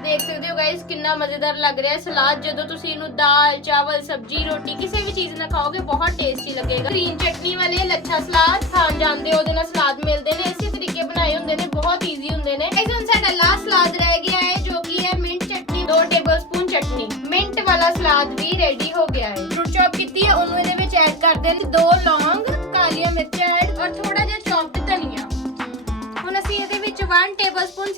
ਦੇਖ ਸਕਦੇ ਹੋ ਗਾਇਸ ਕਿੰਨਾ ਮਜ਼ੇਦਾਰ ਲੱਗ ਰਿਹਾ ਹੈ ਸਲਾਦ। ਜਦੋਂ ਤੁਸੀਂ ਇਹਨੂੰ ਦਾਲ, ਚਾਵਲ, ਸਬਜੀ, ਰੋਟੀ ਕਿਸੇ ਵੀ ਚੀਜ਼ ਨਾਲ ਖਾਓਗੇ, ਬਹੁਤ ਟੇਸਟੀ ਲੱਗੇਗਾ। ਗ੍ਰੀਨ ਚਟਨੀ ਵਾਲੇ ਲੱਛਾ ਸਲਾਦ, ਖਾਣ ਜਾਂਦੇ ਉਹਦੇ ਨਾਲ ਸਲਾਦ ਮਿਲਦੇ ਨੇ, ਇਸੇ ਤਰੀਕੇ ਬਣਾਏ ਹੁੰਦੇ ਨੇ, ਬਹੁਤ ਈਜ਼ੀ ਹੁੰਦੇ ਨੇ। ਇਸ ਹੁਣ ਸਾਡਾ ਲਾਸਟ ਸਲਾਦ ਰਹਿ ਗਿਆ ਹੈ, ਜੋ ਕਿ ਹੈ ਮਿੰਟ ਚਟਨੀ 2 ਟੇਬਲਸਪੂਨ ਚਟਨੀ। ਮਿੰਟ ਵਾਲਾ ਸਲਾਦ ਵੀ ਰੈਡੀ ਹੋ ਗਿਆ ਹੈ। ਫਰੂਟ ਚੌਪ ਕੀਤੀ ਹੈ, ਉਹਨੂੰ ਇਹਦੇ ਵਿੱਚ ਐਡ ਕਰਦੇ ਨੇ, ਦੋ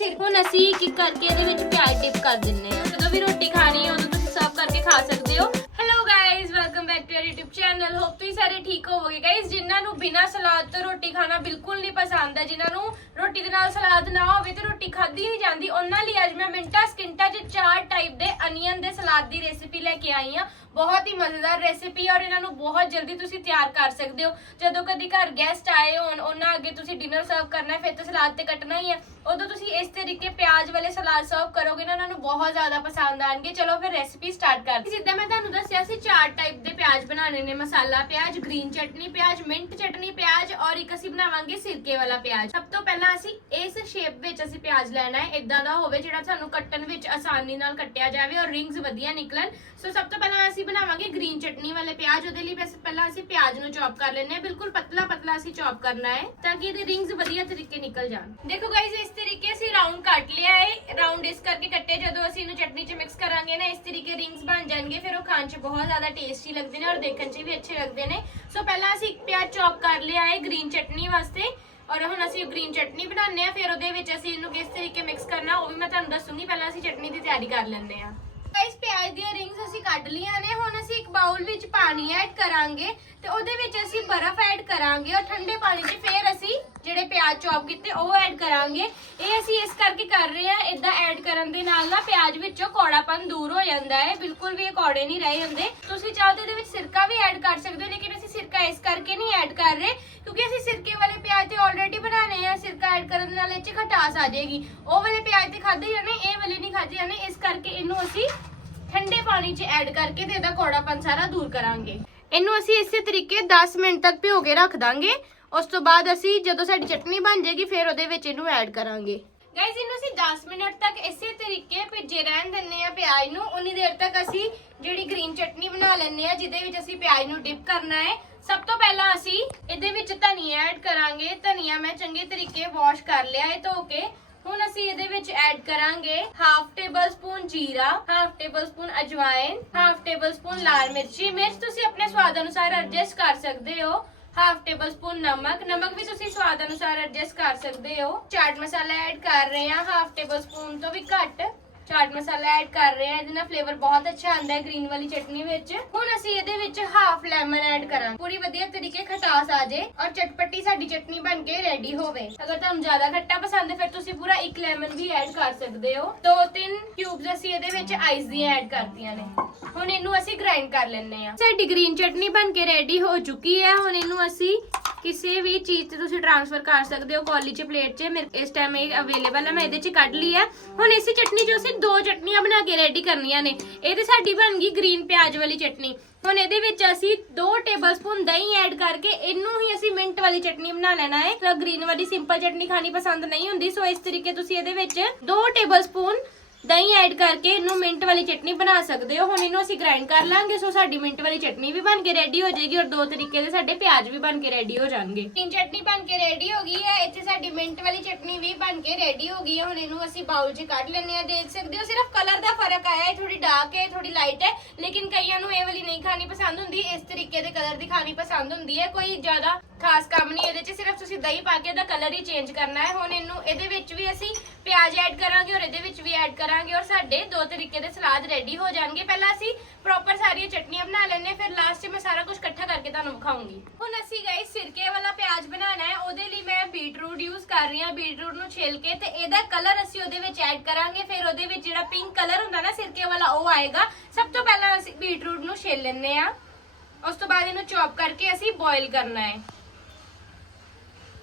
ਸਿਰਫ ਹੁਣ ਅਸੀਂ ਇੱਕ ਕਰਕੇ ਇਹਦੇ ਵਿੱਚ ਪਿਆਜ਼ ਡਿਪ ਕਰ ਦਿੰਨੇ ਆ ਜਦੋਂ ਵੀ ਰੋਟੀ ਖਾਣੀ ਹੈ, ਉਦੋਂ ਤੁਸੀਂ ਸਰਵ ਕਰਕੇ ਖਾ ਸਕਦੇ ਹੋ। Hello guys welcome back to YouTube channel hope ਤੁਸੀਂ ਸਾਰੇ ਠੀਕ ਹੋਵੋਗੇ। ਗਾਇਜ਼ ਜਿਨ੍ਹਾਂ ਨੂੰ ਬਿਨਾਂ ਸਲਾਦ ਤੋਂ ਰੋਟੀ ਖਾਣਾ ਬਿਲਕੁਲ ਨਹੀਂ ਪਸੰਦ ਹੈ, ਜਿਨ੍ਹਾਂ ਨੂੰ ਰੋਟੀ ਦੇ ਨਾਲ ਸਲਾਦ ਨਾ ਹੋਵੇ ਤੇ ਰੋਟੀ ਖਾਧੀ ਨਹੀਂ ਜਾਂਦੀ, ਉਹਨਾਂ ਲਈ ਅੱਜ ਮੈਂ ਮਿੰਟਾਂ ਸਕਿੰਟਾਂ 'ਚ ਚਾਰ ਟਾਈਪ ਦੇ ਅਨੀਅਨ ਦੇ ਸਲਾਦ ਦੀ ਰੈਸਿਪੀ ਲੈ ਕੇ ਆਈ ਆ ਬਹੁਤ ਹੀ ਮਜ਼ੇਦਾਰ ਰੈਸਿਪੀ ਔਰ ਇਹਨਾਂ ਨੂੰ ਬਹੁਤ ਜਲਦੀ ਤੁਸੀਂ ਤਿਆਰ ਕਰ ਸਕਦੇ ਹੋ। ਜਦੋਂ ਕਦੀ ਘਰ ਗੈਸਟ ਆਏ ਹੋਣ, ਉਹਨਾਂ ਅੱਗੇ ਤੁਸੀਂ ਡਿਨਰ ਸਰਵ ਕਰਨਾ ਹੈ, ਫਿਰ ਤਾਂ ਸਲਾਦ ਤੇ ਕੱਟਣਾ ਹੀ ਹੈ। ਉਦੋਂ ਤੁਸੀਂ ਇਸ ਤਰੀਕੇ ਪਿਆਜ਼ ਵਾਲੇ ਸਲਾਦ ਸਰਵ ਕਰੋਗੇ ਨਾ, ਉਹਨਾਂ ਨੂੰ ਬਹੁਤ ਜ਼ਿਆਦਾ ਪਸੰਦ ਆਣਗੇ। ਚਲੋ ਫਿਰ ਰੈਸਿਪੀ ਸਟਾਰਟ ਕਰਦੇ ਜਿੱਦਾਂ ਮੈਂ ਤੁਹਾਨੂੰ ਦੱਸਿਆ ਸੀ, ਚਾਰ ਟਾਈਪ ਦੇ ਪਿਆਜ਼ ਬਣਾਉਣੇ ਨੇ। ਮਸਾਲਾ ਪਿਆਜ਼ ਗ੍ਰੀਨ ਚਟਨੀ ਪਿਆਜ਼ ਮਿੰਟ ਚਟਨੀ ਪਿਆਜ਼ ਔਰ ਇੱਕ ਅਸੀਂ ਬਣਾਵਾਂਗੇ ਸਿਰਕੇ ਵਾਲਾ ਪਿਆਜ਼। ਸਭ ਤੋਂ ਪਹਿਲਾਂ ਅਸੀਂ ਇਸ ਸ਼ੇਪ ਵਿੱਚ ਅਸੀਂ ਪਿਆਜ਼ ਲੈਣਾ ਹੈ। ਇਦਾਂ ਦਾ ਹੋਵੇ ਜਿਹੜਾ ਤੁਹਾਨੂੰ ਕੱਟਣ ਵਿੱਚ ਆਸਾਨੀ ਨਾਲ ਕੱਟਿਆ ਜਾਵੇ ਔਰ ਰਿੰਗਸ ਵਧੀਆ ਨਿਕਲਣ। ਸੋ ਸਭ ਤੋਂ ਪਹਿਲਾਂ ਅਸੀਂ ਬਣਾਵਾਂਗੇ ਗ੍ਰੀਨ ਚਟਨੀ ਵਾਲੇ ਪਿਆਜ਼, ਉਹਦੇ ਲਈ ਬਸ ਪਹਿਲਾਂ ਅਸੀਂ ਪਿਆਜ਼ ਨੂੰ ਚੌਪ ਕਰ ਲੈਣੇ ਆ ਬਿਲਕੁਲ ਪਤਲਾ ਪਤਲਾ ਅਸੀਂ ਚੌਪ ਕਰਨਾ ਹੈ, ਤਾਂ ਕਿ ਇਹਦੇ ਰਿੰਗਸ ਵਧੀਆ ਤਰੀਕੇ ਨਿਕਲ ਜਾਣ। ਦੇਖੋ ਗਾਇਜ਼ ਇਸ ਤਰੀਕੇ ਅਸੀਂ ਰਾਉਂਡ ਕੱਟ ਲਿਆ ਹੈ। ਰਾਉਂਡ ਇਸ ਕਰਕੇ ਕੱਟੇ, ਜਦੋਂ ਅਸੀਂ ਇਹਨੂੰ ਚਟਨੀ 'ਚ ਮਿਕਸ ਕਰਾਂਗੇ ਨਾ, ਇਸ ਤਰੀਕੇ ਰਿੰਗਸ ਬਣ ਜਾਣਗੇ, ਫਿਰ ਉਹ ਖਾਣ 'ਚ ਬਹੁਤ ਜ਼ਿਆਦਾ ਟੇਸਟੀ ਲੱਗਦੇ ਨੇ ਔਰ ਦੇਖਣ 'ਚ ਵੀ ਅੱਛੇ ਲੱਗਦੇ ਨੇ। ਸੋ ਪਹਿਲਾਂ ਅਸੀਂ ਇੱਕ ਪਿਆਜ਼ ਚੌਪ ਕਰ ਲਿਆ ਹੈ ਗ੍ਰੀਨ ਚਟਨੀ ਵਾਸਤੇ। ਔਰ ਹੁਣ ਅਸੀਂ ਗ੍ਰੀਨ ਚਟਨੀ ਬਣਾਉਂਦੇ ਆ ਫਿਰ ਉਹਦੇ ਵਿੱਚ ਅਸੀਂ ਇਹਨੂੰ ਕਿਸ ਤਰੀਕੇ ਮਿਕਸ ਕਰਨਾ, ਉਹ ਵੀ ਮੈਂ ਤੁਹਾਨੂੰ ਦੱਸੂਗੀ। ਪਹਿਲਾਂ ਅਸੀਂ ਚਟਨੀ ਦੀ ਤਿਆਰੀ ਕਰ ਲੈਂਦੇ ਆ ਇਸ ਪਿਆਜ਼ ਦੀਆਂ ਰਿੰਗਸ ਅਸੀਂ ਕੱਢ ਲਈਆਂ ਨੇ। ਹੁਣ ਅਸੀਂ ਇੱਕ ਬਾਉਲ ਵਿੱਚ ਪਾਣੀ ਐਡ ਕਰਾਂਗੇ ਤੇ ਉਹਦੇ ਵਿੱਚ ਅਸੀਂ ਬਰਫ਼ ਐਡ ਕਰਾਂਗੇ ਔਰ ਠੰਡੇ ਪਾਣੀ 'ਚ ਫੇਰ ਅਸੀਂ ਜਿਹੜੇ ਪਿਆਜ਼ ਚੌਪ ਕੀਤੇ, ਉਹ ਐਡ ਕਰਾਂਗੇ। ਇਹ ਅਸੀਂ ਇਸ ਕਰਕੇ ਕਰ ਰਹੇ ਹਾਂ ਇਦਾਂ ਐਡ ਕਰਨ ਦੇ ਨਾਲ ਨਾ ਪਿਆਜ਼ ਵਿੱਚੋਂ ਕੌੜਾਪਨ ਦੂਰ ਹੋ ਜਾਂਦਾ ਹੈ। ਬਿਲਕੁਲ ਵੀ ਇਹ ਕੌੜੇ ਨਹੀਂ ਰਹੇ ਹੁੰਦੇ। ਤੁਸੀਂ ਚਾਹੋ ਤਾਂ ਇਹਦੇ ਵਿੱਚ ਸਿਰਕਾ ਵੀ ਐਡ ਕਰ ਸਕਦੇ ਹੋ, ਲੇਕਿਨ ਅਸੀਂ ਸਿਰਕਾ ਇਸ ਕਰਕੇ ਨਹੀਂ ਐਡ ਕਰ ਰਹੇ, ਕਿਉਂਕਿ ਅਸੀਂ ਸਿਰਕੇ ਵਾਲੇ ਪਿਆਜ਼ ਤੇ ਆਲਰੇਡੀ ਬਣਾਣੇ ਆ। ਸਿਰਕਾ ਐਡ ਕਰਨ ਦੇ ਨਾਲ ਇਹ 'ਚ ਖਟਾਸ ਆ ਜਾਏਗੀ। ਉਹ ਵਾਲੇ ਪਿਆਜ਼ ਤੇ ਖਾਦੇ ਜਾਣੇ ਇਹ ਵਾਲੇ ਨਹੀਂ ਖਾਦੇ ਜਾਣੇ ਇਸ ਕਰਕੇ ਇਹਨੂੰ ਅਸੀਂ ਠੰਡੇ ਪਾਣੀ 'ਚ ਐਡ ਕਰਕੇ ਤੇ ਇਹਦਾ ਕੌੜਾਪਨ ਸਾਰਾ ਦੂਰ ਕਰਾਂਗੇ। ਇਹਨੂੰ ਅਸੀਂ ਇਸੇ ਤਰੀਕੇ 10 ਮਿੰਟ ਤੱਕ ਭਿਓ ਕੇ ਰੱਖ ਦਾਂਗੇ। ਉਸ ਤੋਂ ਬਾਅਦ ਅਸੀਂ ਜਦੋਂ ਸਾਡੀ ਚਟਨੀ ਬਣ ਜਾਏਗੀ, ਫਿਰ ਉਹਦੇ ਵਿੱਚ ਇਹਨੂੰ ਐਡ ਕਰਾਂਗੇ। ਗਾਇਜ਼ ਇਹਨੂੰ ਅਸੀਂ 10 ਮਿੰਟ ਤੱਕ ਇਸੇ ਤਰੀਕੇ ਭਿੱਜੇ ਰਹਿਣ ਦਿੰਨੇ ਆ ਪਿਆਜ਼ ਨੂੰ। ਉਨੀ ਦੇਰ ਤੱਕ ਅਸੀਂ ਜਿਹੜੀ ਗ੍ਰੀਨ ਚਟਨੀ ਬਣਾ ਲੈਣੇ ਆ ਜਿਹਦੇ ਵਿੱਚ ਅਸੀਂ ਪਿਆਜ਼ ਨੂੰ ਡਿਪ ਕਰਨਾ ਹੈ। ਸਭ ਤੋਂ ਪਹਿਲਾਂ ਅਸੀਂ ਇਹਦੇ ਵਿੱਚ ਧਨੀਆ ਐਡ ਕਰਾਂਗੇ। ਧਨੀਆ ਮੈਂ ਚੰਗੇ ਤਰੀਕੇ ਵਾਸ਼ ਕਰ ਲਿਆ ਹੈ ਧੋ ਕੇ। ਹੁਣ ਅਸੀਂ ਇਹਦੇ ਵਿੱਚ ਐਡ ਕਰਾਂਗੇ ਹਾਫ ਟੇਬਲ ਸਪੂਨ ਜੀਰਾ ਹਾਫ ਟੇਬਲ ਸਪੂਨ ਅਜਵਾਇਨ ਹਾਫ ਟੇਬਲ ਸਪੂਨ ਲਾਲ ਮਿਰਚੀ। ਮਿਰਚ ਤੁਸੀਂ ਆਪਣੇ ਸਵਾਦ ਅਨੁਸਾਰ ਐਡਜਸਟ ਕਰ ਸਕਦੇ ਹੋ। ਹਾਫ ਟੇਬਲ ਸਪੂਨ ਨਮਕ ਨਮਕ ਵੀ ਤੁਸੀਂ ਸਵਾਦ ਅਨੁਸਾਰ ਐਡਜਸਟ ਕਰ ਸਕਦੇ ਹੋ। ਚਾਟ ਮਸਾਲਾ ਐਡ ਕਰ ਰਹੇ ਹਾਂ, ਹਾਫ ਟੇਬਲ ਸਪੂਨ ਤੋਂ ਵੀ ਘੱਟ। ਚਾਟ ਮਸਾਲਾ ਐਡ ਕਰ ਰਹੇ ਹਾਂ ਇਹਦੇ ਨਾਲ ਫਲੇਵਰ ਬਹੁਤ ਅੱਛਾ ਆਉਂਦਾ ਹੈ ਗ੍ਰੀਨ ਵਾਲੀ ਚਟਨੀ ਵਿੱਚ। ਹੁਣ ਅਸੀਂ ਇਹਦੇ ਵਿੱਚ ਹਾਫ ਲੈਮਨ ਐਡ ਕਰਾਂਗੇ। ਪੂਰੀ ਵਧੀਆ ਤਰੀਕੇ ਖਟਾਸ ਆ ਜੇ ਔਰ ਚਟਪਟੀ ਸਾਡੀ ਚਟਨੀ ਬਣ ਕੇ ਰੈਡੀ ਹੋਵੇ। ਅਗਰ ਤੁਹਾਨੂੰ ਜ਼ਿਆਦਾ ਖੱਟਾ ਪਸੰਦ ਹੈ, ਫਿਰ ਤੁਸੀਂ ਪੂਰਾ ਇੱਕ ਲੈਮਨ ਵੀ ਐਡ ਕਰ ਸਕਦੇ ਹੋ। ਦੋ ਤਿੰਨ ਕਿਊਬਸ ਅਸੀਂ ਇਹਦੇ ਵਿੱਚ ਆਈਸ ਦੀਆਂ ਐਡ ਕਰਤੀਆਂ ਨੇ। ਹੁਣ ਇਹਨੂੰ ਅਸੀਂ ਗ੍ਰਾਈਂਡ ਕਰ ਲੈਣੇ ਆ ਸਾਡੀ ਗ੍ਰੀਨ ਚਟਨੀ ਬਣ ਕੇ ਰੈਡੀ ਹੋ ਚੁੱਕੀ ਹੈ। ਹੁਣ ਇਹਨੂੰ ਅਸੀਂ ਕਿਸੇ ਵੀ ਚੀਜ਼ ਤੇ ਤੁਸੀਂ ਟ੍ਰਾਂਸਫਰ ਕਰ ਸਕਦੇ ਹੋ ਕੌਲੀ 'ਚ, ਪਲੇਟ 'ਚ, ਮੇਰੇ ਇਸ ਟਾਈਮ ਇਹ ਅਵੇਲੇਬਲ ਹੈ ਮੈਂ ਇਹਦੇ 'ਚ ਕੱਢ ਲਈ ਹੈ ਹੁਣ ਇਸੇ ਚਟਨੀ 'ਚ ਅਸੀਂ ਦੋ ਚਟਨੀਆਂ ਬਣਾ ਕੇ ਰੈਡੀ ਕਰਨੀਆਂ ਨੇ। ਇਹ ਤੇ ਸਾਡੀ ਬਣ ਗਈ ਗ੍ਰੀਨ ਪਿਆਜ਼ ਵਾਲੀ ਚਟਨੀ। ਹੁਣ ਇਹਦੇ ਵਿੱਚ ਅਸੀਂ 2 ਟੇਬਲਸਪੂਨ ਦਹੀਂ ਐਡ ਕਰਕੇ ਇਹਨੂੰ ਹੀ ਅਸੀਂ ਮਿੰਟ ਵਾਲੀ ਚਟਨੀ ਬਣਾ ਲੈਣਾ ਹੈ। ਤਾਂ ਗ੍ਰੀਨ ਵਾਲੀ ਸਿੰਪਲ ਚਟਨੀ ਖਾਣੀ ਪਸੰਦ ਨਹੀਂ ਹੁੰਦੀ ਸੋ ਇਸ ਤਰੀਕੇ ਤੁਸੀਂ ਇਹਦੇ ਵਿੱਚ 2 ਟੇਬਲਸਪੂਨ ਦਹੀਂ ਐਡ ਕਰਕੇ ਇਹਨੂੰ ਮਿੰਟ ਵਾਲੀ ਚਟਨੀ ਬਣਾ ਸਕਦੇ ਹੋ। ਹੁਣ ਇਹਨੂੰ ਅਸੀਂ ਗ੍ਰਾਈਂਡ ਕਰ ਲਾਂਗੇ, ਸੋ ਸਾਡੀ ਮਿੰਟ ਵਾਲੀ ਚਟਨੀ ਵੀ ਬਣ ਕੇ ਰੈਡੀ ਹੋ ਜਾਏਗੀ ਔਰ ਦੋ ਤਰੀਕੇ ਦੇ ਸਾਡੇ ਪਿਆਜ਼ ਵੀ ਬਣ ਕੇ ਰੈਡੀ ਹੋ ਜਾਣਗੇ। ਤਿੰਨ ਚਟਨੀ ਬਣ ਕੇ ਰੈਡੀ ਹੋ ਗਈ ਹੈ। ਇੱਥੇ ਸਾਡੀ ਮਿੰਟ ਵਾਲੀ ਚਟਨੀ ਵੀ ਬਣ ਕੇ ਰੈਡੀ ਹੋ ਗਈ ਹੈ। ਹੁਣ ਇਹਨੂੰ ਅਸੀਂ ਬਾਉਲ 'ਚ ਕੱਢ ਲੈਂਦੇ ਆ ਦੇਖ ਸਕਦੇ ਹੋ, ਸਿਰਫ ਕਲਰ ਦਾ ਫ਼ਰਕ ਆਇਆ ਹੈ। ਥੋੜੀ ਡਾਰਕ ਹੈ ਥੋੜੀ ਲਾਈਟ ਹੈ। ਲੇਕਿਨ ਕਈਆਂ ਨੂੰ ਇਹ ਵਾਲੀ ਨਹੀਂ ਖਾਣੀ ਪਸੰਦ ਹੁੰਦੀ। ਇਸ ਤਰੀਕੇ ਦੇ ਕਲਰ ਦੀ ਖਾਣੀ ਪਸੰਦ ਹੁੰਦੀ ਹੈ। ਕੋਈ ਜ਼ਿਆਦਾ ਖਾਸ ਕੰਮ ਨਹੀਂ, ਇਹਦੇ 'ਚ ਸਿਰਫ ਤੁਸੀਂ ਦਹੀਂ ਪਾ ਕੇ ਇਹਦਾ ਕਲਰ ਹੀ ਚੇਂਜ ਕਰਨਾ ਹੈ। ਹੁਣ ਇਹਨੂੰ, ਇਹਦੇ ਵਿੱਚ ਵੀ ਅਸੀਂ ਪਿਆਜ਼ ਐਡ ਕਰਾਂਗੇ ਔਰ ਇਹਦੇ ਵਿੱਚ ਵੀ ਐਡ ਕਰਾਂਗੇ ਔਰ ਸਾਡੇ ਦੋ ਤਰੀਕੇ ਦੇ ਸਲਾਦ ਰੈਡੀ ਹੋ ਜਾਣਗੇ। ਪਹਿਲਾਂ ਅਸੀਂ ਪ੍ਰੋਪਰ ਸਾਰੀਆਂ ਚਟਨੀਆਂ ਬਣਾ ਲੈਣੇ ਫਿਰ ਲਾਸਟ 'ਚ ਮੈਂ ਸਾਰਾ ਕੁਝ ਇਕੱਠਾ ਕਰਕੇ ਤੁਹਾਨੂੰ ਵਿਖਾਉਂਗੀ। ਹੁਣ ਅਸੀਂ ਗਏ ਸਿਰਕੇ ਵਾਲਾ ਪਿਆਜ਼ ਬਣਾਉਣਾ ਹੈ। ਉਹਦੇ ਲਈ ਮੈਂ ਬੀਟਰੂਟ ਯੂਜ਼ ਕਰ ਰਹੀ ਹਾਂ ਬੀਟਰੂਟ ਨੂੰ ਛਿੱਲ ਕੇ ਤੇ ਇਹਦਾ ਕਲਰ ਅਸੀਂ ਉਹਦੇ ਵਿੱਚ ਐਡ ਕਰਾਂਗੇ। ਫਿਰ ਉਹਦੇ ਵਿੱਚ ਜਿਹੜਾ ਪਿੰਕ ਕਲਰ ਹੁੰਦਾ ਨਾ ਸਿਰਕੇ ਵਾਲਾ, ਉਹ ਆਏਗਾ। ਸਭ ਤੋਂ ਪਹਿਲਾਂ ਅਸੀਂ ਬੀਟਰੂਟ ਨੂੰ ਛਿੱਲ ਲੈਂਦੇ ਆ ਉਸ ਤੋਂ ਬਾਅਦ ਇਹਨੂੰ ਚੌਪ ਕਰਕੇ ਅਸੀਂ ਬੋਇਲ ਕਰਨਾ ਹੈ।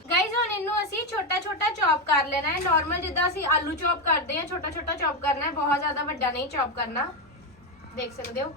ਗਾਈਜ਼ ਹੁਣ ਇਹਨੂੰ ਅਸੀਂ ਛੋਟਾ ਛੋਟਾ ਚੌਪ ਕਰ ਲੈਣਾ ਹੈ। ਨਾਰਮਲ ਜਿੱਦਾਂ ਅਸੀਂ ਆਲੂ ਚੌਪ ਕਰਦੇ ਹਾਂ, ਛੋਟਾ ਛੋਟਾ ਚੌਪ ਕਰਨਾ ਹੈ। ਬਹੁਤ ਜ਼ਿਆਦਾ ਵੱਡਾ ਨਹੀਂ ਚੌਪ ਕਰਨਾ। ਦੇਖ ਸਕਦੇ ਹੋ।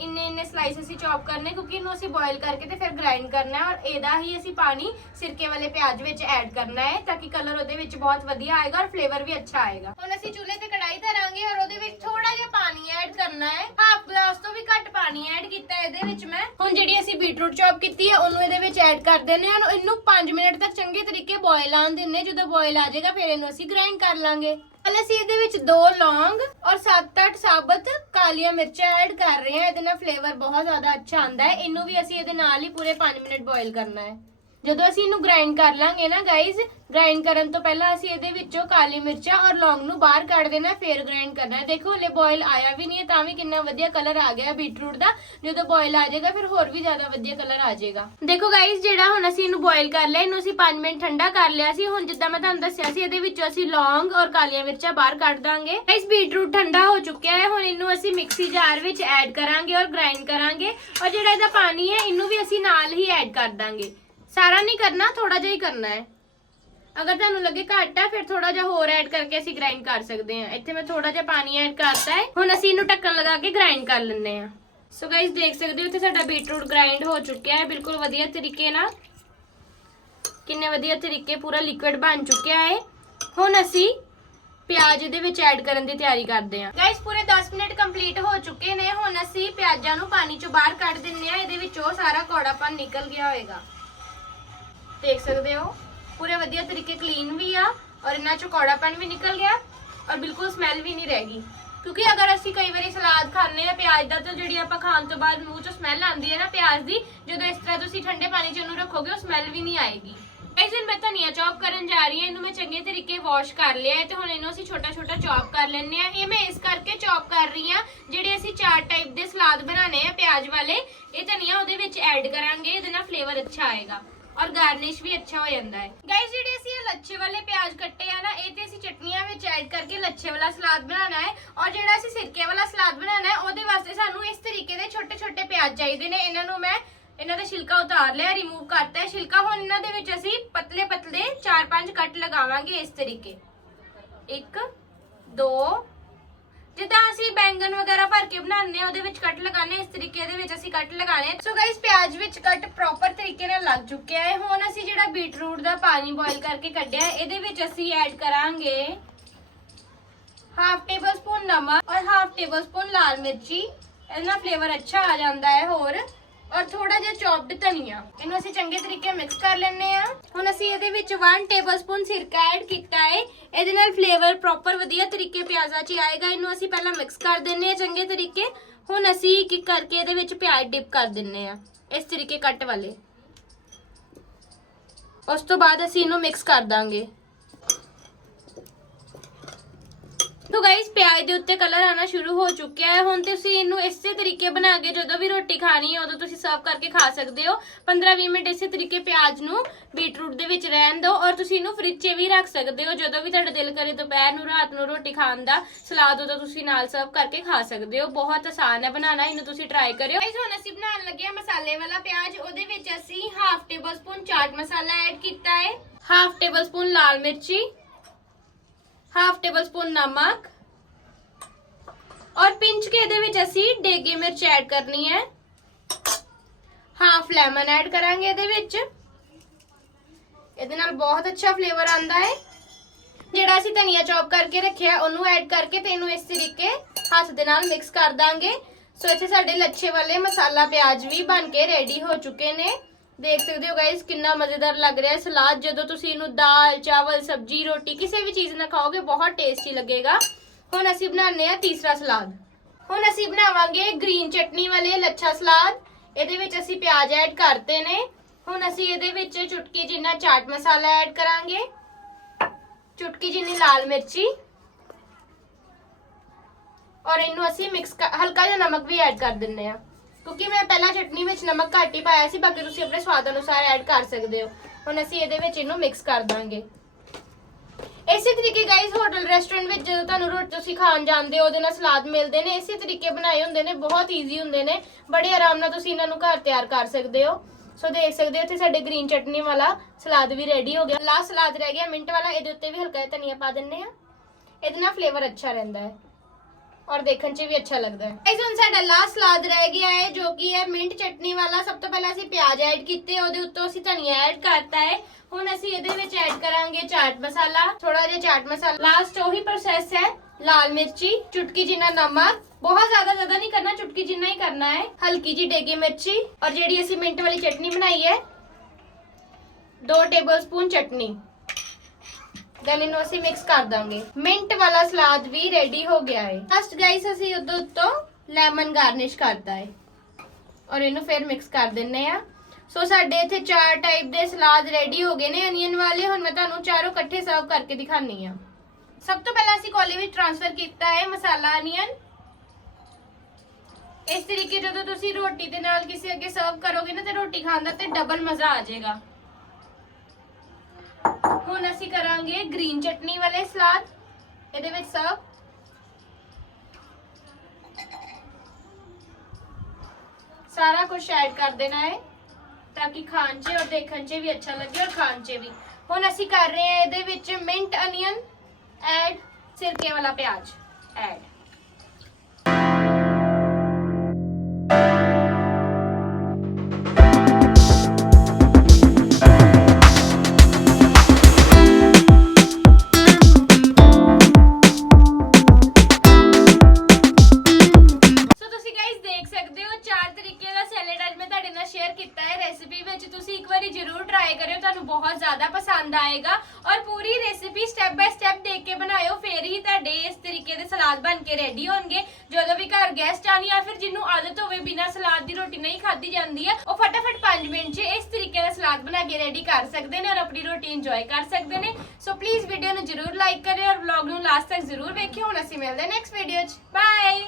ਇੰਨੇ ਇੰਨੇ ਸਲਾਈਸ ਅਸੀਂ ਚੌਪ ਕਰਨੇ ਕਿਉਂਕਿ ਇਹਨੂੰ ਅਸੀਂ ਬੋਇਲ ਕਰਕੇ ਤੇ ਫਿਰ ਗ੍ਰਾਈਂਡ ਕਰਨਾ ਹੈ। ਔਰ ਇਹਦਾ ਹੀ ਅਸੀਂ ਪਾਣੀ ਸਿਰਕੇ ਵਾਲੇ ਪਿਆਜ਼ ਵਿੱਚ ਐਡ ਕਰਨਾ ਹੈ, ਤਾਂ ਕਿ ਕਲਰ ਉਹਦੇ ਵਿੱਚ ਬਹੁਤ ਵਧੀਆ ਆਏਗਾ ਔਰ ਫਲੇਵਰ ਵੀ ਅੱਛਾ ਆਏਗਾ। ਹੁਣ ਅਸੀਂ ਚੁੱਲ੍ਹੇ ਤੇ ਕੜਾਈ ਧਰਾਂਗੇ ਔਰ ਉਹਦੇ ਵਿੱਚ ਥੋੜਾ ਜਿਹਾ ਪਾਣੀ ਐਡ ਕਰਨਾ ਹੈ। ਹਾਫ ਗਲਾਸ ਤੋਂ ਵੀ ਘੱਟ ਪਾਣੀ ਐਡ ਕੀਤਾ ਇਹਦੇ ਵਿੱਚ ਮੈਂ। ਹੁਣ ਜਿਹੜੀ ਅਸੀਂ ਬੀਟਰੂਟ ਚੌਪ ਕੀਤੀ ਹੈ, ਉਹਨੂੰ ਇਹਦੇ ਵਿੱਚ ਐਡ ਕਰ ਦਿੰਦੇ ਹਾਂ। ਇਹਨੂੰ 5 ਮਿੰਟ ਚੰਗੇ ਤਰੀਕੇ ਬੋਇਲ ਆਉਣ ਦਿੰਦੇ ਜਦੋਂ ਬੋਇਲ ਆ ਜਾਏਗਾ, ਫਿਰ ਇਹਨੂੰ ਅਸੀਂ ਗ੍ਰਾਈਂਡ ਕਰ ਲਾਂਗੇ। ਪਹਿਲੇ ਅਸੀਂ ਇਹਦੇ ਵਿੱਚ ਦੋ ਲੌਂਗ ਔਰ 7-8 ਸਾਬਤ ਕਾਲੀਆਂ ਮਿਰਚਾਂ ਐਡ ਕਰ ਰਹੇ ਹਾਂ। ਇਹਦੇ ਨਾਲ ਫਲੇਵਰ ਬਹੁਤ ਜ਼ਿਆਦਾ ਅੱਛਾ ਆਉਂਦਾ ਹੈ। ਇਹਨੂੰ ਵੀ ਅਸੀਂ ਇਹਦੇ ਨਾਲ ਹੀ ਪੂਰੇ 5 ਮਿੰਟ ਬੋਇਲ ਕਰਨਾ ਹੈ। ਜਦੋਂ ਅਸੀਂ ਇਹਨੂੰ ਗ੍ਰਾਈਂਡ ਕਰ ਲਾਂਗੇ ਨਾ ਗਾਇਜ਼ ਗ੍ਰਾਈਂਡ ਕਰਨ ਤੋਂ ਪਹਿਲਾਂ ਅਸੀਂ ਇਹਦੇ ਵਿੱਚੋਂ ਕਾਲੀ ਮਿਰਚਾਂ ਔਰ ਲੌਂਗ ਨੂੰ ਬਾਹਰ ਕੱਢ ਦੇਣਾ, ਫਿਰ ਗ੍ਰਾਈਂਡ ਕਰਨਾ। ਹੈ ਦੇਖੋ, ਹਲੇ ਬੋਇਲ ਆਇਆ ਵੀ ਨਹੀਂ ਹੈ, ਤਾਂ ਵੀ ਕਿੰਨਾ ਵਧੀਆ ਕਲਰ ਆ ਗਿਆ ਬੀਟਰੂਟ ਦਾ। ਜਦੋਂ ਬੋਇਲ ਆ ਜਾਏਗਾ, ਫਿਰ ਹੋਰ ਵੀ ਜ਼ਿਆਦਾ ਵਧੀਆ ਕਲਰ ਆ ਜਾਏਗਾ। ਦੇਖੋ ਗਾਇਜ਼ ਜਿਹੜਾ ਹੁਣ ਅਸੀਂ ਇਹਨੂੰ ਬੋਇਲ ਕਰ ਲਿਆ, ਇਹਨੂੰ ਅਸੀਂ 5 ਮਿੰਟ ਠੰਡਾ ਕਰ ਲਿਆ ਸੀ। ਹੁਣ ਜਿੱਦਾਂ ਮੈਂ ਤੁਹਾਨੂੰ ਦੱਸਿਆ ਸੀ, ਇਹਦੇ ਵਿੱਚੋਂ ਅਸੀਂ ਲੌਂਗ ਔਰ ਕਾਲੀਆਂ ਮਿਰਚਾਂ ਬਾਹਰ ਕੱਢ ਦਾਂਗੇ। ਗਾਇਜ਼ ਬੀਟਰੂਟ ਠੰਡਾ ਹੋ ਚੁੱਕਿਆ ਹੈ। ਹੁਣ ਇਹਨੂੰ ਅਸੀਂ ਮਿਕਸੀ ਜਾਰ ਵਿੱਚ ਐਡ ਕਰਾਂਗੇ ਔਰ ਗ੍ਰਾਈਂਡ ਕਰਾਂਗੇ। ਔਰ ਜਿਹੜਾ ਇਹਦਾ ਪਾਣੀ ਹੈ, ਇਹਨੂੰ ਵੀ ਅਸੀਂ ਨਾਲ ਹੀ ਐਡ ਕਰ ਦਾਂਗੇ। ਸਾਰਾ ਨਹੀਂ ਕਰਨਾ ਥੋੜਾ ਜਿਹਾ ਹੀ ਕਰਨਾ ਹੈ। ਅਗਰ ਤੁਹਾਨੂੰ ਲੱਗੇ ਘੱਟ ਆ ਫਿਰ ਥੋੜਾ ਜਿਹਾ ਹੋਰ ਐਡ ਕਰਕੇ ਅਸੀਂ ਗ੍ਰਾਈਂਡ ਕਰ ਸਕਦੇ ਹਾਂ। ਇੱਥੇ ਮੈਂ ਥੋੜਾ ਜਿਹਾ ਪਾਣੀ ਐਡ ਕਰਤਾ ਹੈ। ਹੁਣ ਅਸੀਂ ਇਹਨੂੰ ਢੱਕਣ ਲਗਾ ਕੇ ਗ੍ਰਾਈਂਡ ਕਰ ਲੈਂਦੇ ਹਾਂ। ਸੋ ਗਾਇਸ ਦੇਖ ਸਕਦੇ ਹੋ, ਇੱਥੇ ਸਾਡਾ ਬੀਟਰੂਟ ਗ੍ਰਾਈਂਡ ਹੋ ਚੁੱਕਿਆ ਹੈ। ਬਿਲਕੁਲ ਵਧੀਆ ਤਰੀਕੇ ਨਾਲ। ਕਿੰਨੇ ਵਧੀਆ ਤਰੀਕੇ, ਪੂਰਾ ਲਿਕੁਇਡ ਬਣ ਚੁੱਕਿਆ ਹੈ। ਹੁਣ ਅਸੀਂ ਪਿਆਜ਼ ਇਹਦੇ ਵਿੱਚ ਐਡ ਕਰਨ ਦੀ ਤਿਆਰੀ ਕਰਦੇ ਹਾਂ। ਗਾਇਸ ਪੂਰੇ 10 ਮਿੰਟ ਕੰਪਲੀਟ ਹੋ ਚੁੱਕੇ ਨੇ। ਹੁਣ ਅਸੀਂ ਪਿਆਜ਼ਾਂ ਨੂੰ ਪਾਣੀ ਚੋਂ ਬਾਹਰ ਕੱਢ ਦਿੰਨੇ ਆ ਇਹਦੇ ਵਿੱਚੋਂ ਸਾਰਾ ਕੌੜਾਪਨ ਨਿਕਲ ਗਿਆ ਹੋਏਗਾ। ਦੇਖ ਸਕਦੇ ਹੋ। ਪੂਰੇ ਵਧੀਆ ਤਰੀਕੇ ਕਲੀਨ ਵੀ ਆ ਔਰ ਇਹਨਾਂ ਚੋਂ ਕੌੜਾਪਨ ਵੀ ਨਿਕਲ ਗਿਆ ਔਰ ਬਿਲਕੁਲ ਸਮੈਲ ਵੀ ਨਹੀਂ ਰਹੇਗੀ ਕਿਉਂਕਿ ਅਗਰ ਅਸੀਂ ਕਈ ਵਾਰੀ ਸਲਾਦ ਖਾਂਦੇ ਆ ਪਿਆਜ਼ ਦਾ ਤਾਂ ਜਿਹੜੀ ਆਪਾਂ ਖਾਣ ਤੋਂ ਬਾਅਦ ਮੂੰਹ ਚੋਂ ਸਮੈਲ ਆਉਂਦੀ ਹੈ ਨਾ ਪਿਆਜ਼ ਦੀ, ਜਦੋਂ ਇਸ ਤਰ੍ਹਾਂ ਤੁਸੀਂ ਠੰਡੇ ਪਾਣੀ 'ਚ ਉਹਨੂੰ ਰੱਖੋਗੇ, ਉਹ ਸਮੈਲ ਵੀ ਨਹੀਂ ਆਏਗੀ। ਇਸ ਦਿਨ ਮੈਂ ਧਨੀਆ ਚੌਪ ਕਰਨ ਜਾ ਰਹੀ ਹਾਂ, ਇਹਨੂੰ ਮੈਂ ਚੰਗੇ ਤਰੀਕੇ ਵਾਸ਼ ਕਰ ਲਿਆ ਹੈ ਤੇ ਹੁਣ ਇਹਨੂੰ ਅਸੀਂ ਛੋਟਾ ਛੋਟਾ ਚੌਪ ਕਰ ਲੈਣੇ ਆ ਇਹ ਮੈਂ ਇਸ ਕਰਕੇ ਚੌਪ ਕਰ ਰਹੀ ਹਾਂ, ਜਿਹੜੇ ਅਸੀਂ ਚਾਰ ਟਾਈਪ ਦੇ ਸਲਾਦ ਬਣਾਣੇ ਆ ਪਿਆਜ਼ ਵਾਲੇ, ਇਹ ਧਨੀਆ ਉਹਦੇ ਵਿੱਚ ਐਡ ਕਰਾਂਗੇ, ਇਹਦੇ ਨਾਲ ਫਲੇਵਰ ਅੱਛਾ ਆਏਗਾ। ਔਰ ਗਾਰਨਿਸ਼ ਵੀ ਅੱਛਾ ਹੋ ਜਾਂਦਾ ਹੈ। ਗਾਇਸ ਜਿਹੜੇ ਅਸੀਂ ਇਹ ਲੱਛੇ ਵਾਲੇ ਪਿਆਜ਼ ਕੱਟੇ ਆ ਨਾ, ਇਹ ਤੇ ਅਸੀਂ ਚਟਨੀਆਂ ਵਿੱਚ ਐਡ ਕਰਕੇ ਲੱਛੇ ਵਾਲਾ ਸਲਾਦ ਬਣਾਉਣਾ ਹੈ। ਔਰ ਜਿਹੜਾ ਅਸੀਂ ਸਿਰਕੇ ਵਾਲਾ ਸਲਾਦ ਬਣਾਉਣਾ ਹੈ, ਉਹਦੇ ਵਾਸਤੇ ਸਾਨੂੰ ਇਸ ਤਰੀਕੇ ਦੇ ਛੋਟੇ ਛੋਟੇ ਪਿਆਜ਼ ਚਾਹੀਦੇ ਨੇ। ਇਹਨਾਂ ਨੂੰ ਮੈਂ, ਇਹਨਾਂ ਦਾ ਛਿਲਕਾ ਉਤਾਰ ਲਿਆ ਰਿਮੂਵ ਕਰਤਾ ਹੈ ਛਿਲਕਾ। ਹੁਣ ਇਹਨਾਂ ਦੇ ਵਿੱਚ ਅਸੀਂ ਪਤਲੇ ਪਤਲੇ 4-5 ਕੱਟ ਲਗਾਵਾਂਗੇ ਇਸ ਤਰੀਕੇ। 1 2 ਜਿੱਦਾਂ ਅਸੀਂ ਬੈਂਗਨ ਵਗੈਰਾ ਭਰ ਕੇ ਬਣਾਉਂਦੇ ਆ ਉਹਦੇ ਵਿੱਚ ਕੱਟ ਲਗਾਣੇ ਇਸ ਤਰੀਕੇ ਦੇ ਵਿੱਚ ਅਸੀਂ ਕੱਟ ਲਗਾਣੇ ਸੋ ਗਾਇਸ ਪਿਆਜ਼ ਵਿੱਚ ਕੱਟ ਪ੍ਰੋਪਰ ਤਰੀਕੇ ਨਾਲ ਲੱਗ ਚੁੱਕਿਆ ਹੈ। ਹੁਣ ਅਸੀਂ ਜਿਹੜਾ ਬੀਟਰੂਟ ਦਾ ਪਾਣੀ ਬੋਇਲ ਕਰਕੇ ਕੱਢਿਆ ਇਹਦੇ ਵਿੱਚ ਅਸੀਂ ਐਡ ਕਰਾਂਗੇ ਹਾਫ ਟੇਬਲ ਸਪੂਨ ਨਮਕ ਔਰ ਹਾਫ ਟੇਬਲ ਸਪੂਨ ਲਾਲ ਮਿਰਚੀ। ਇਹਦੇ ਫਲੇਵਰ ਅੱਛਾ ਆ ਜਾਂਦਾ ਹੈ, ਹੋਰ ਔਰ ਥੋੜਾ ਜਿਹਾ ਚੌਪਡ ਧਨੀਆ। ਇਹਨੂੰ ਅਸੀਂ ਚੰਗੇ ਤਰੀਕੇ ਮਿਕਸ ਕਰ ਲੈਣੇ ਆ ਹੁਣ ਅਸੀਂ ਇਹਦੇ ਵਿੱਚ 1 ਟੇਬਲਸਪੂਨ ਸਿਰਕਾ ਐਡ ਕੀਤਾ ਹੈ ਇਹਦੇ ਨਾਲ ਫਲੇਵਰ ਪ੍ਰੋਪਰ ਵਧੀਆ ਤਰੀਕੇ ਪਿਆਜ਼ਾਂ 'ਚ ਹੀ ਆਏਗਾ। ਇਹਨੂੰ ਅਸੀਂ ਪਹਿਲਾਂ ਮਿਕਸ ਕਰ ਦਿੰਨੇ ਆ ਚੰਗੇ ਤਰੀਕੇ। ਹੁਣ ਅਸੀਂ ਇੱਕ ਇੱਕ ਕਰਕੇ ਇਹਦੇ ਵਿੱਚ ਪਿਆਜ਼ ਡਿਪ ਕਰ ਦਿੰਨੇ ਆ ਇਸ ਤਰੀਕੇ ਕੱਟ ਵਾਲੇ। ਉਸ ਤੋਂ ਬਾਅਦ ਅਸੀਂ ਇਹਨੂੰ ਮਿਕਸ ਕਰ ਦਾਂਗੇ। ਤੋ ਗਾਇਸ ਪਿਆਜ਼ ਦੇ ਉੱਤੇ ਕਲਰ ਆਣਾ ਸ਼ੁਰੂ ਹੋ ਚੁੱਕਿਆ ਹੈ। ਹੁਣ ਤੁਸੀਂ ਇਹਨੂੰ ਇਸੇ ਤਰੀਕੇ ਬਣਾ ਕੇ ਜਦੋਂ ਵੀ ਰੋਟੀ ਖਾਣੀ ਹੈ, ਉਦੋਂ ਤੁਸੀਂ ਸਰਵ ਕਰਕੇ ਖਾ ਸਕਦੇ ਹੋ। 15-20 ਮਿੰਟ ਇਸੇ ਤਰੀਕੇ ਪਿਆਜ਼ ਨੂੰ ਬੀਟਰੂਟ ਦੇ ਵਿੱਚ ਰਹਿਣ ਦਿਓ ਔਰ ਤੁਸੀਂ ਇਹਨੂੰ ਫ੍ਰਿਜ 'ਚ ਵੀ ਰੱਖ ਸਕਦੇ ਹੋ। ਜਦੋਂ ਵੀ ਤੁਹਾਡਾ ਦਿਲ ਕਰੇ ਦੁਪਹਿਰ ਨੂੰ, ਰਾਤ ਨੂੰ ਰੋਟੀ ਖਾਣ ਦਾ ਸਲਾਦ, ਉਦੋਂ ਤੁਸੀਂ ਨਾਲ ਸਰਵ ਕਰਕੇ ਖਾ ਸਕਦੇ ਹੋ। ਬਹੁਤ ਆਸਾਨ ਹੈ ਬਣਾਉਣਾ, ਇਹਨੂੰ ਤੁਸੀਂ ਟਰਾਈ ਕਰਿਓ। ਗਾਇਸ ਹੁਣ ਅਸੀਂ ਬਣਾਉਣ ਲੱਗੇ ਹਾਂ ਮਸਾਲੇ ਵਾਲਾ ਪਿਆਜ਼। ਉਹਦੇ ਵਿੱਚ ਅਸੀਂ half table chaat masala add ਕੀਤਾ ਹੈ। ਹਾਫ ਟੇਬਲ ਸਪੂਨ ਲਾਲ ਮਿਰਚੀ। ਹਾਫ ਟੇਬਲ ਸਪੂਨ ਨਮਕ ਔਰ ਪਿੰਚ ਕੇ ਇਹਦੇ ਵਿੱਚ ਅਸੀਂ ਡੇਗੀ ਮਿਰਚ ਐਡ ਕਰਨੀ ਹੈ। ਹਾਫ ਲੈਮਨ ਐਡ ਕਰਾਂਗੇ ਇਹਦੇ ਵਿੱਚ। ਇਹਦੇ ਨਾਲ ਬਹੁਤ ਅੱਛਾ ਫਲੇਵਰ ਆਉਂਦਾ ਹੈ। ਜਿਹੜਾ ਅਸੀਂ ਧਨੀਆ ਚੌਪ ਕਰਕੇ ਰੱਖਿਆ, ਉਹਨੂੰ ਐਡ ਕਰਕੇ ਤੇ ਇਹਨੂੰ ਇਸ ਤਰੀਕੇ ਹੱਥ ਦੇ ਨਾਲ ਮਿਕਸ ਕਰ ਦਾਂਗੇ। ਸੋ ਇੱਥੇ ਸਾਡੇ ਲੱਛੇ ਵਾਲੇ ਮਸਾਲਾ ਪਿਆਜ਼ ਵੀ ਬਣ ਕੇ ਰੈਡੀ ਹੋ ਚੁੱਕੇ ਨੇ। ਦੇਖ ਸਕਦੇ ਹੋ ਗਾਇਸ ਕਿੰਨਾ ਮਜ਼ੇਦਾਰ ਲੱਗ ਰਿਹਾ ਹੈ ਸਲਾਦ। ਜਦੋਂ ਤੁਸੀਂ ਇਹਨੂੰ ਦਾਲ, ਚਾਵਲ, ਸਬਜੀ, ਰੋਟੀ ਕਿਸੇ ਵੀ ਚੀਜ਼ ਨਾਲ ਖਾਓਗੇ, ਬਹੁਤ ਟੇਸਟੀ ਲੱਗੇਗਾ। ਹੁਣ ਅਸੀਂ ਬਣਾਉਂਦੇ ਆ ਤੀਸਰਾ ਸਲਾਦ। ਹੁਣ ਅਸੀਂ ਬਣਾਵਾਂਗੇ ਗ੍ਰੀਨ ਚਟਨੀ ਵਾਲੇ ਲੱਛਾ ਸਲਾਦ। ਇਹਦੇ ਵਿੱਚ ਅਸੀਂ ਪਿਆਜ਼ ਐਡ ਕਰਤੇ ਨੇ। ਹੁਣ ਅਸੀਂ ਇਹਦੇ ਵਿੱਚ ਚੁਟਕੀ ਜਿੰਨਾ ਚਾਟ ਮਸਾਲਾ ਐਡ ਕਰਾਂਗੇ। ਚੁਟਕੀ ਜਿੰਨੀ ਲਾਲ ਮਿਰਚੀ। ਔਰ ਇਹਨੂੰ ਅਸੀਂ ਮਿਕਸ ਹਲਕਾ ਜਿਹਾ ਨਮਕ ਵੀ ਐਡ ਕਰ ਦਿੰਨੇ ਆ ਕਿਉਂਕਿ ਮੈਂ ਪਹਿਲਾਂ ਚਟਨੀ ਵਿੱਚ ਨਮਕ ਘੱਟ ਹੀ ਪਾਇਆ ਸੀ, ਬਾਕੀ ਤੁਸੀਂ ਆਪਣੇ ਸਵਾਦ ਅਨੁਸਾਰ ਐਡ ਕਰ ਸਕਦੇ ਹੋ। ਹੁਣ ਅਸੀਂ ਇਹਦੇ ਵਿੱਚ ਇਹਨੂੰ ਮਿਕਸ ਕਰ ਦਾਂਗੇ। ਇਸੇ ਤਰੀਕੇ ਗਾਇਸ ਹੋਟਲ ਰੈਸਟੋਰੈਂਟ ਵਿੱਚ ਜਦੋਂ ਤੁਹਾਨੂੰ ਰੋਟੀ ਤੁਸੀਂ ਖਾਣ ਜਾਂਦੇ ਹੋ, ਉਹਦੇ ਨਾਲ ਸਲਾਦ ਮਿਲਦੇ ਨੇ, ਇਸੇ ਤਰੀਕੇ ਬਣਾਏ ਹੁੰਦੇ ਨੇ, ਬਹੁਤ ਈਜ਼ੀ ਹੁੰਦੇ ਨੇ। ਬੜੇ ਆਰਾਮ ਨਾਲ ਤੁਸੀਂ ਇਹਨਾਂ ਨੂੰ ਘਰ ਤਿਆਰ ਕਰ ਸਕਦੇ ਹੋ। ਸੋ ਦੇਖ ਸਕਦੇ ਹੋ ਇੱਥੇ ਸਾਡੇ ਗ੍ਰੀਨ ਚਟਨੀ ਵਾਲਾ ਸਲਾਦ ਵੀ ਰੈਡੀ ਹੋ ਗਿਆ। ਲਾਸਟ ਸਲਾਦ ਰਹਿ ਗਿਆ। ਮਿੰਟ ਵਾਲਾ, ਇਹਦੇ ਉੱਤੇ ਵੀ ਹਲਕਾ ਜਿਹਾ ਧਨੀਆ ਪਾ ਦਿੰਨੇ ਆ ਇਹਦੇ ਨਾਲ ਫਲੇਵਰ ਅੱਛਾ ਰਹਿੰਦਾ ਹੈ। ਔਰ ਦੇਖਣ 'ਚ ਵੀ ਅੱਛਾ ਲੱਗਦਾ ਹੈ ਇਸ ਹੁਣ ਸਾਡਾ ਲਾਸਟ ਸਲਾਦ ਰਹਿ ਗਿਆ ਹੈ ਜੋ ਕਿ ਹੈ ਮਿੰਟ ਚਟਨੀ ਵਾਲਾ ਸਭ ਤੋਂ ਪਹਿਲਾਂ ਅਸੀਂ ਪਿਆਜ਼ ਐਡ ਕੀਤੇ ਉਹਦੇ ਉੱਤੋਂ ਅਸੀਂ ਧਨੀਆ ਐਡ ਕਰਤਾ ਹੈ ਹੁਣ ਅਸੀਂ ਇਹਦੇ ਵਿੱਚ ਐਡ ਕਰਾਂਗੇ ਚਾਟ ਮਸਾਲਾ ਥੋੜਾ ਜਿਹਾ ਚਾਟ ਮਸਾਲਾ ਲਾਸਟ ਉਹੀ ਪ੍ਰੋਸੈਸ ਹੈ ਲਾਲ ਮਿਰਚੀ ਚੁਟਕੀ ਜਿੰਨਾ ਨਮਕ ਬਹੁਤ ਜ਼ਿਆਦਾ ਜ਼ਿਆਦਾ ਨਹੀਂ ਕਰਨਾ ਚੁਟਕੀ ਜਿੰਨਾ ਹੀ ਕਰਨਾ ਹੈ ਹਲਕੀ ਜੀ ਡੇਗੀ ਮਿਰਚੀ ਔਰ ਜਿਹੜੀ ਅਸੀਂ ਮਿੰਟ ਵਾਲੀ ਚਟਨੀ ਬਣਾਈ ਹੈ 2 ਟੇਬਲਸਪੂਨ ਚਟਨੀ ਦੈਨ ਇਹਨੂੰ ਅਸੀਂ ਮਿਕਸ ਕਰ ਦਾਂਗੇ। ਮਿੰਟ ਵਾਲਾ ਸਲਾਦ ਵੀ ਰੈਡੀ ਹੋ ਗਿਆ ਹੈ। ਫਸਟ ਗਾਈਸ ਅਸੀਂ ਉਦੋਂ ਉੱਤੋਂ ਲੈਮਨ ਗਾਰਨਿਸ਼ ਕਰਤਾ ਹੈ। ਔਰ ਇਹਨੂੰ ਫਿਰ ਮਿਕਸ ਕਰ ਦਿੰਨੇ ਆ ਸੋ ਸਾਡੇ ਇੱਥੇ ਚਾਰ ਟਾਈਪ ਦੇ ਸਲਾਦ ਰੈਡੀ ਹੋ ਗਏ ਨੇ ਅਨੀਅਨ ਵਾਲੇ। ਹੁਣ ਮੈਂ ਤੁਹਾਨੂੰ ਚਾਰੋਂ ਇਕੱਠੇ ਸਰਵ ਕਰਕੇ ਦਿਖਾਣੀ ਆ ਸਭ ਤੋਂ ਪਹਿਲਾਂ ਅਸੀਂ ਕੋਲੀ ਵਿੱਚ ਟ੍ਰਾਂਸਫਰ ਕੀਤਾ ਹੈ ਮਸਾਲਾ ਅਨੀਅਨ ਇਸ ਤਰੀਕੇ ਜਦੋਂ ਤੁਸੀਂ ਰੋਟੀ ਦੇ ਨਾਲ ਕਿਸੇ ਅੱਗੇ ਸਰਵ ਕਰੋਗੇ ਨਾ, ਤੇ ਰੋਟੀ ਖਾਣ ਦਾ ਤੇ ਡਬਲ ਮਜ਼ਾ ਆ ਜਾਏਗਾ। ਹੁਣ ਅਸੀਂ ਕਰਾਂਗੇ ਗ੍ਰੀਨ ਚਟਨੀ ਵਾਲੇ ਸਲਾਦ। ਇਹਦੇ ਵਿੱਚ ਸਭ। ਸਾਰਾ ਕੁਝ ਐਡ ਕਰ ਦੇਣਾ ਹੈ, ਤਾਂ ਕਿ ਖਾਣ 'ਚ ਔਰ ਦੇਖਣ 'ਚ ਵੀ ਅੱਛਾ ਲੱਗੇ ਔਰ ਖਾਣ 'ਚ ਵੀ। ਹੁਣ ਅਸੀਂ ਕਰ ਰਹੇ ਹਾਂ ਇਹਦੇ ਵਿੱਚ ਮਿੰਟ ਅਨੀਅਨ ਐਡ ਸਿਰਕੇ ਵਾਲਾ ਪਿਆਜ਼ ਐਡ ਆਏਗਾ ਔਰ ਪੂਰੀ ਰੈਸਿਪੀ ਸਟੈਪ ਬਾਈ ਸਟੈਪ ਦੇਖ ਕੇ ਬਣਾਇਓ, ਫੇਰ ਹੀ ਤੁਹਾਡੇ ਇਸ ਤਰੀਕੇ ਦੇ ਸਲਾਦ ਬਣ ਕੇ ਰੈਡੀ ਹੋਣਗੇ। ਜਦੋਂ ਵੀ ਘਰ ਗੈਸਟ ਆਣ ਜਾਂ ਫਿਰ ਜਿਹਨੂੰ ਆਦਤ ਹੋਵੇ ਬਿਨਾ ਸਲਾਦ ਦੀ ਰੋਟੀ ਨਹੀਂ ਖਾਧੀ ਜਾਂਦੀ ਹੈ ਉਹ ਫਟਾਫਟ 5 ਮਿੰਟ 'ਚ ਇਸ ਤਰੀਕੇ ਦਾ ਸਲਾਦ ਬਣਾ ਕੇ ਰੈਡੀ ਕਰ ਸਕਦੇ ਨੇ ਔਰ ਆਪਣੀ ਰੋਟੀ ਇੰਜੋਏ ਕਰ ਸਕਦੇ ਨੇ। ਸੋ ਪਲੀਜ਼ ਵੀਡੀਓ ਨੂੰ ਜ਼ਰੂਰ ਲਾਈਕ ਕਰਿਓ ਔਰ ਵਲੌਗ ਨੂੰ ਲਾਸਟ ਤੱਕ ਜ਼ਰੂਰ ਵੇਖਿਓ। ਹੁਣ ਅਸੀਂ ਮਿਲਦੇ ਨੈਕਸਟ ਵੀਡੀਓ 'ਚ। ਬਾਏ